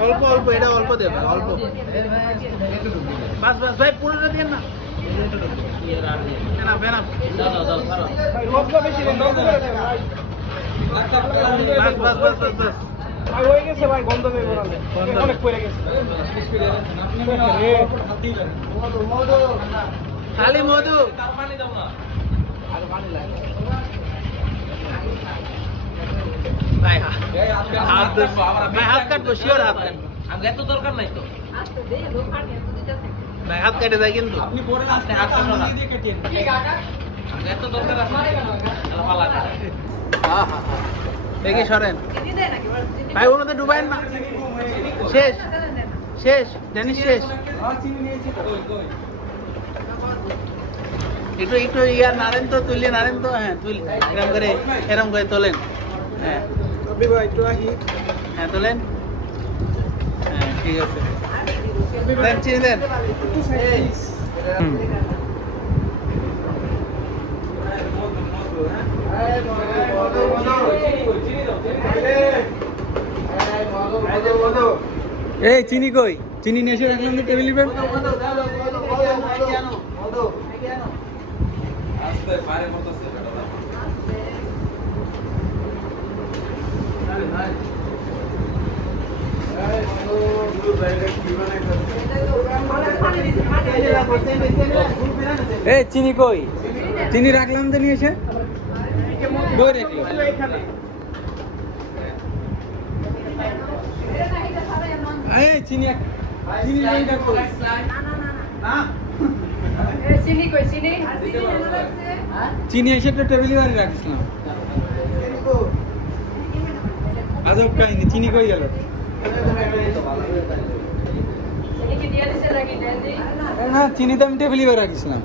অল্প অল্প এটা অল্প দেবে অল্প বাস বাস ভাই পুরোটা দিয়ে না বাস বাস বাস বাস বাস হয়ে গেছে ভাই গন্ধ বের করালে অনেক পড়ে গেছে খালি মধু ভাই হাত কাটবো শিওর হাত কাটবো আমি এত দরকার নাই তো ভাই হাত কেটে যায় কিন্তু আপনি পরে আসতে হাত দিয়ে কেটেন আমি এত দরকার আছে পালা হ্যাঁ হ্যাঁ দেখি সরেন ভাই ওনাদের ডুবাইন না শেষ শেষ জানিস শেষ একটু একটু ইয়ার নারেন তো তুললে নারেন তো হ্যাঁ তুল এরম করে তোলেন হ্যাঁ একটু আহি হ্যাঁ তোলেন হ্যাঁ ঠিক আছে দেন চিনি দেন এই চিনি কই চিনি নিয়ে এসে রাখলাম না টেবিলে এই চিনি কই চিনি রাখলাম তো নিয়ে এসে বই রাখলো এই চিনি চিনি লইটা কই না চিনি কই চিনি চিনি এসে তো টেবিলে বাড়ি রাখছিলাম আজব কাহিনী চিনি কই গেল চিনি কি দিয়ে দিছে নাকি দেন দি না চিনি তো আমি টেবিলে বাড়ি রাখছিলাম